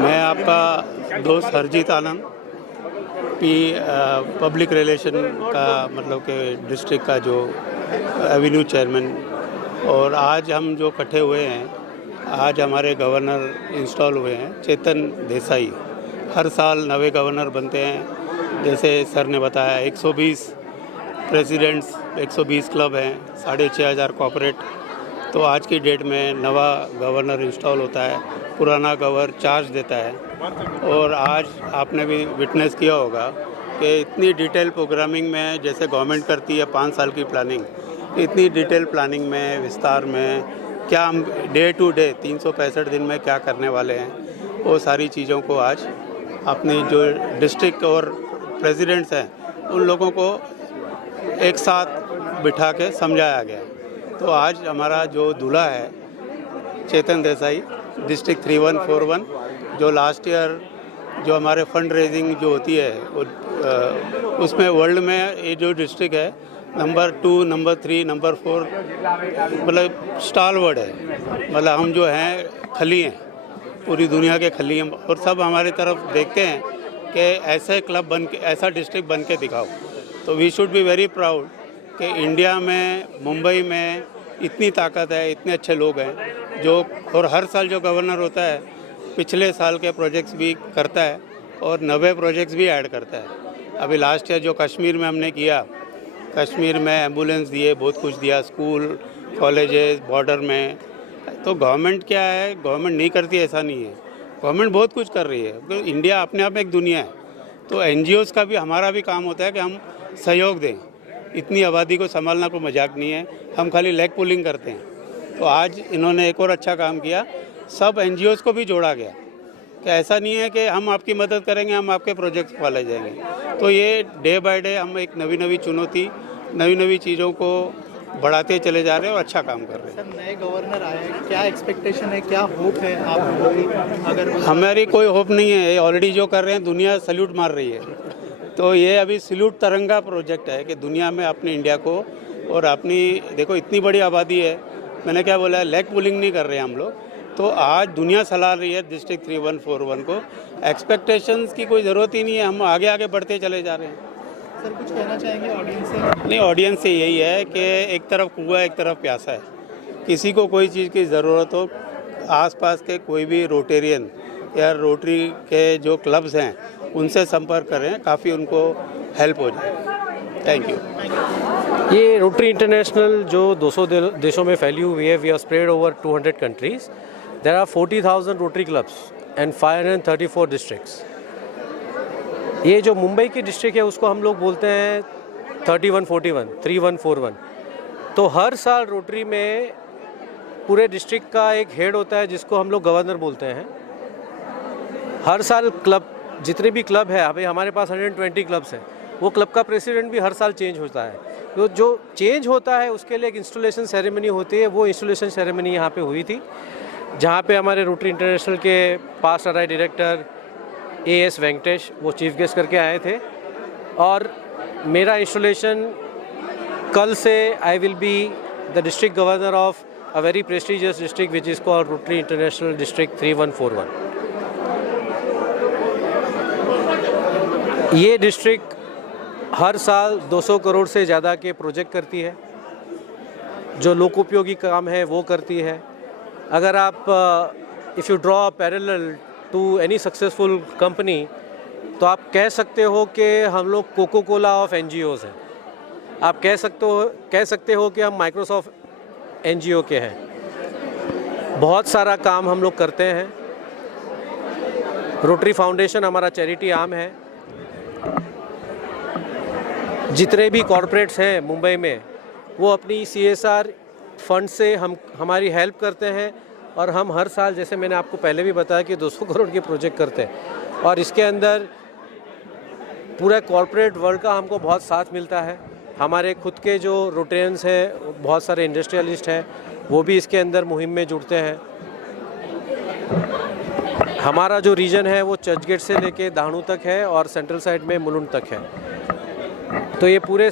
मैं आपका दोस्त हरजीत आनंद पब्लिक रिलेशन का मतलब कि डिस्ट्रिक्ट का जो एवेन्यू चेयरमैन। और आज हम जो इकट्ठे हुए हैं, आज हमारे गवर्नर इंस्टॉल हुए हैं चेतन देसाई। हर साल नए गवर्नर बनते हैं, जैसे सर ने बताया 120 प्रेसिडेंट्स, 120 क्लब हैं, 6500 कॉर्पोरेट। तो आज की डेट में नवा गवर्नर इंस्टॉल होता है, पुराना गवर्नर चार्ज देता है। और आज आपने भी विटनेस किया होगा कि इतनी डिटेल प्रोग्रामिंग में जैसे गवर्नमेंट करती है 5 साल की प्लानिंग, इतनी डिटेल प्लानिंग में, विस्तार में क्या हम डे टू डे 365 दिन में क्या करने वाले हैं, वो सारी चीज़ों को आज अपनी जो डिस्ट्रिक्ट और प्रेसिडेंट्स हैं उन लोगों को एक साथ बिठा के समझाया गया। तो आज हमारा जो दूल्हा है चेतन देसाई, डिस्ट्रिक्ट 3141, जो लास्ट ईयर जो हमारे फंड रेजिंग जो होती है उसमें वर्ल्ड में ये जो डिस्ट्रिक्ट है नंबर 2, नंबर 3, नंबर 4 मतलब स्टालवर्ड है। मतलब हम जो हैं खली हैं, पूरी दुनिया के खली हैं, और सब हमारी तरफ देखते हैं कि ऐसे क्लब बन के, ऐसा डिस्ट्रिक्ट बन के दिखाओ। तो we should be very proud कि इंडिया में, मुंबई में इतनी ताकत है, इतने अच्छे लोग हैं जो, और हर साल जो गवर्नर होता है पिछले साल के प्रोजेक्ट्स भी करता है और नए प्रोजेक्ट्स भी ऐड करता है। अभी लास्ट ईयर जो कश्मीर में हमने किया, कश्मीर में एम्बुलेंस दिए, बहुत कुछ दिया, स्कूल, कॉलेजेस, बॉर्डर में। तो गवर्नमेंट क्या है, गवर्नमेंट नहीं करती ऐसा नहीं है, गवर्नमेंट बहुत कुछ कर रही है। तो इंडिया अपने आप में एक दुनिया है। तो NGOs का भी, हमारा भी काम होता है कि हम सहयोग दें। इतनी आबादी को संभालना कोई मजाक नहीं है, हम खाली लेग पुलिंग करते हैं। तो आज इन्होंने एक और अच्छा काम किया, सब NGOs को भी जोड़ा गया कि ऐसा नहीं है कि हम आपकी मदद करेंगे, हम आपके प्रोजेक्ट्स वाले जाएंगे। तो ये डे बाय डे हम एक नई चुनौती, नई चीज़ों को बढ़ाते चले जा रहे हैं और अच्छा काम कर रहे हैं। सर, नए गवर्नर आए हैं, क्या एक्सपेक्टेशन है, क्या होप है आप लोगों की? अगर हमारी कोई होप नहीं है, ऑलरेडी जो कर रहे हैं दुनिया सल्यूट मार रही है। तो ये अभी सल्यूट तरंगा प्रोजेक्ट है कि दुनिया में अपने इंडिया को, और अपनी देखो इतनी बड़ी आबादी है, मैंने क्या बोला, लेग पुलिंग नहीं कर रहे हैं हम लोग। तो आज दुनिया सलाह रही है डिस्ट्रिक्ट 3141 को। एक्सपेक्टेशंस की कोई ज़रूरत ही नहीं है, हम आगे आगे बढ़ते चले जा रहे हैं। सर, कुछ कहना चाहेंगे ऑडियंस से? नहीं, ऑडियंस से यही है कि एक तरफ कुआं, एक तरफ प्यासा है। किसी को कोई चीज़ की ज़रूरत हो, आसपास के कोई भी रोटेरियन या रोटरी के जो क्लब्स हैं उनसे संपर्क करें, काफ़ी उनको हेल्प हो जाए। Thank you. ये रोटरी इंटरनेशनल जो 200 देशों में फैली हुई है, we are spread over 200 countries. There are 40,000 Rotary clubs and 534 districts. ये जो मुंबई की डिस्ट्रिक्ट है उसको हम लोग बोलते हैं 3141। तो हर साल रोटरी में पूरे डिस्ट्रिक्ट का एक हेड होता है जिसको हम लोग गवर्नर बोलते हैं। हर साल क्लब, जितने भी क्लब है, अभी हमारे पास 120 क्लब्स हैं, वो क्लब का प्रेसिडेंट भी हर साल चेंज होता है। तो जो चेंज होता है उसके लिए एक इंस्टॉलेशन सेरेमनी होती है। वो इंस्टॉलेशन सेरेमनी यहाँ पे हुई थी, जहाँ पे हमारे रोटरी इंटरनेशनल के past RI director AS Venkatesh वो चीफ गेस्ट करके आए थे। और मेरा इंस्टॉलेशन कल से I will be the district governor of a very prestigious district which is called rotary international district 3141। ये डिस्ट्रिक्ट हर साल 200 करोड़ से ज़्यादा के प्रोजेक्ट करती है, जो लोकोपयोगी काम है वो करती है। अगर आप if you draw a parallel to any successful company, तो आप कह सकते हो कि हम लोग कोको कोला ऑफ NGOs हैं। आप कह सकते हो कि हम माइक्रोसॉफ्ट NGO के हैं। बहुत सारा काम हम लोग करते हैं। रोटरी फाउंडेशन हमारा चैरिटी आर्म है। जितने भी कॉरपोरेट्स हैं मुंबई में, वो अपनी CSR फंड से हमारी हेल्प करते हैं। और हम हर साल, जैसे मैंने आपको पहले भी बताया, कि 200 करोड़ के प्रोजेक्ट करते हैं। और इसके अंदर पूरा कॉरपोरेट वर्ल्ड का हमको बहुत साथ मिलता है। हमारे खुद के जो रोटेरियंस हैं, बहुत सारे इंडस्ट्रियलिस्ट हैं, वो भी इसके अंदर मुहिम में जुड़ते हैं। हमारा जो रीजन है वो चर्चगेट से लेके दाहणू तक है और सेंट्रल साइड में मुलुंड तक है। तो ये पूरे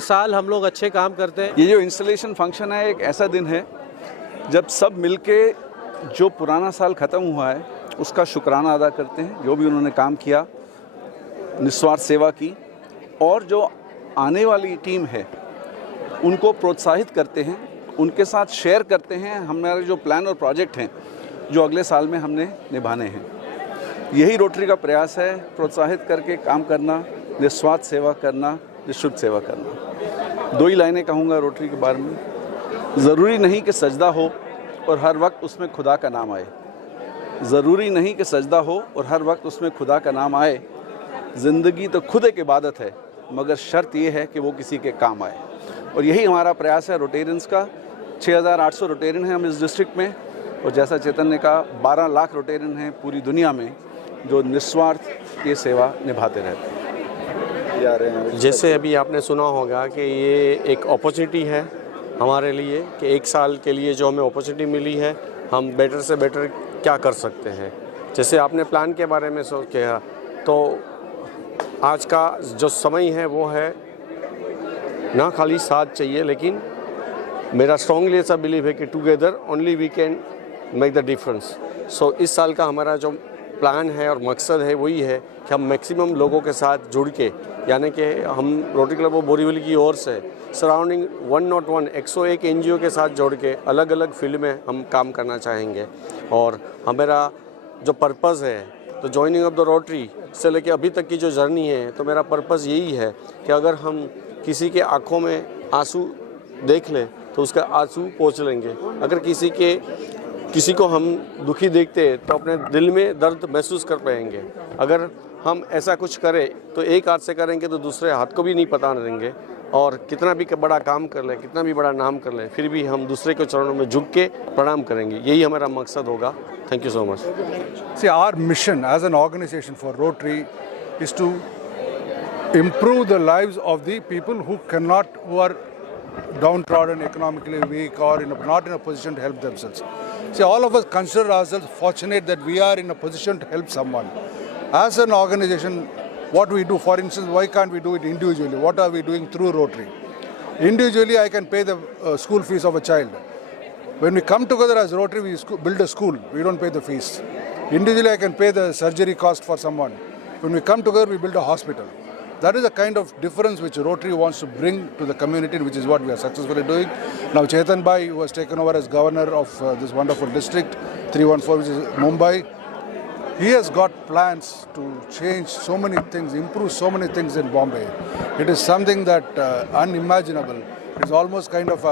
साल हम लोग अच्छे काम करते हैं। ये जो इंस्टॉलेशन फंक्शन है, एक ऐसा दिन है जब सब मिलके जो पुराना साल ख़त्म हुआ है उसका शुक्राना अदा करते हैं, जो भी उन्होंने काम किया, निस्वार्थ सेवा की, और जो आने वाली टीम है उनको प्रोत्साहित करते हैं, उनके साथ शेयर करते हैं हमारे जो प्लान और प्रोजेक्ट हैं जो अगले साल में हमने निभाने हैं। यही रोटरी का प्रयास है, प्रोत्साहित करके काम करना, निस्वार्थ सेवा करना, निःशुल्क सेवा करना। 2 ही लाइनें कहूँगा रोटरी के बारे में। ज़रूरी नहीं कि सजदा हो और हर वक्त उसमें खुदा का नाम आए। ज़रूरी नहीं कि सजदा हो और हर वक्त उसमें खुदा का नाम आए। ज़िंदगी तो खुद एक इबादत है, मगर शर्त ये है कि वो किसी के काम आए। और यही हमारा प्रयास है रोटेरियंस का। 6800 रोटेरियन हैं हम इस डिस्ट्रिक्ट में, और जैसा चेतन ने कहा 12 लाख रोटेरियन हैं पूरी दुनिया में जो निस्वार्थ ये सेवा निभाते रहते हैं। जैसे अभी आपने सुना होगा कि ये एक अपॉर्चुनिटी है हमारे लिए कि 1 साल के लिए जो हमें अपॉर्चुनिटी मिली है, हम बेटर से बेटर क्या कर सकते हैं। जैसे आपने प्लान के बारे में सोच किया, तो आज का जो समय है वो है ना खाली साथ चाहिए, लेकिन मेरा स्ट्रांगली ऐसा बिलीव है कि together only we can make the difference. So इस साल का हमारा जो प्लान है और मकसद है वही है कि हम मैक्सिमम लोगों के साथ जुड़ के, यानी कि हम रोटरी क्लब ऑफ बोरीवली की ओर से सराउंडिंग 101 101 NGO के साथ जोड़ के अलग अलग फील्ड में हम काम करना चाहेंगे। और हमारा जो पर्पज़ है, तो जॉइनिंग ऑफ द रोटरी से लेके अभी तक की जो जर्नी है, तो मेरा पर्पज़ यही है कि अगर हम किसी के आँखों में आंसू देख लें तो उसका आंसू पोंछ लेंगे। अगर किसी को हम दुखी देखते हैं तो अपने दिल में दर्द महसूस कर पाएंगे। अगर हम ऐसा कुछ करें तो एक हाथ से करेंगे तो दूसरे हाथ को भी नहीं पता देंगे, और कितना भी बड़ा काम कर ले, कितना भी बड़ा नाम कर ले, फिर भी हम दूसरे के चरणों में झुक के प्रणाम करेंगे। यही हमारा मकसद होगा। Thank you so much. See, our mission as an organization for Rotary is to improve the lives of the people who are downtrodden, economically weak, or not in a position to help themselves. See, all of us consider ourselves fortunate that we are in a position to help someone. As an organization, what we do, for instance, why can't we do it individually? What are we doing through Rotary? Individually, I can pay the school fees of a child. When we come together as Rotary, we build a school. We don't pay the fees. Individually, I can pay the surgery cost for someone. When we come together, we build a hospital. That is the kind of difference which Rotary wants to bring to the community, which is what we are successfully doing. Now, Chetan Bhai, who has taken over as governor of this wonderful district, 314, which is Mumbai, he has got plans to change so many things, improve so many things in Bombay. It is something that unimaginable. It's almost kind of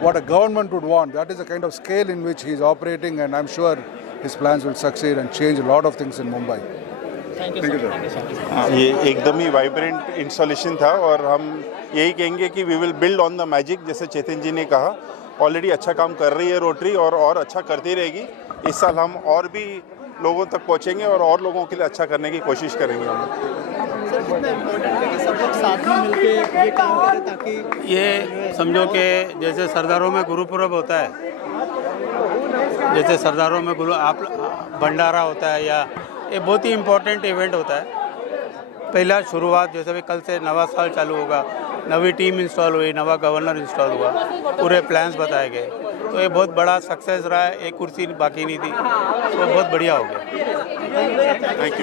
what a government would want. That is the kind of scale in which he is operating, and I'm sure his plans will succeed and change a lot of things in Mumbai. Thank you sir. ये एकदम ही vibrant installation था, और हम यही कहेंगे कि we will build on the magic. जैसे चेतन जी ने कहा, ऑलरेडी अच्छा काम कर रही है रोटरी, और अच्छा करती रहेगी। इस साल हम और भी लोगों तक पहुंचेंगे और लोगों के लिए अच्छा करने की कोशिश करेंगे हम। सर, कितना इम्पोर्टेंट है कि सब लोग साथ में मिलके ये काम करें, ताकि ये समझो कि जैसे सरदारों में गुरुपुरब होता है, जैसे सरदारों में आप भंडारा होता है, या ये बहुत ही इम्पोर्टेंट इवेंट होता है। पहला शुरुआत जैसे भी कल से नवा साल चालू होगा, नवी टीम इंस्टॉल हुई, नवा गवर्नर इंस्टॉल हुआ, पूरे प्लान्स बताए गए, तो ये बहुत बड़ा सक्सेस रहा है। एक कुर्सी बाकी नहीं थी, तो बहुत बढ़िया हो गया। Thank you.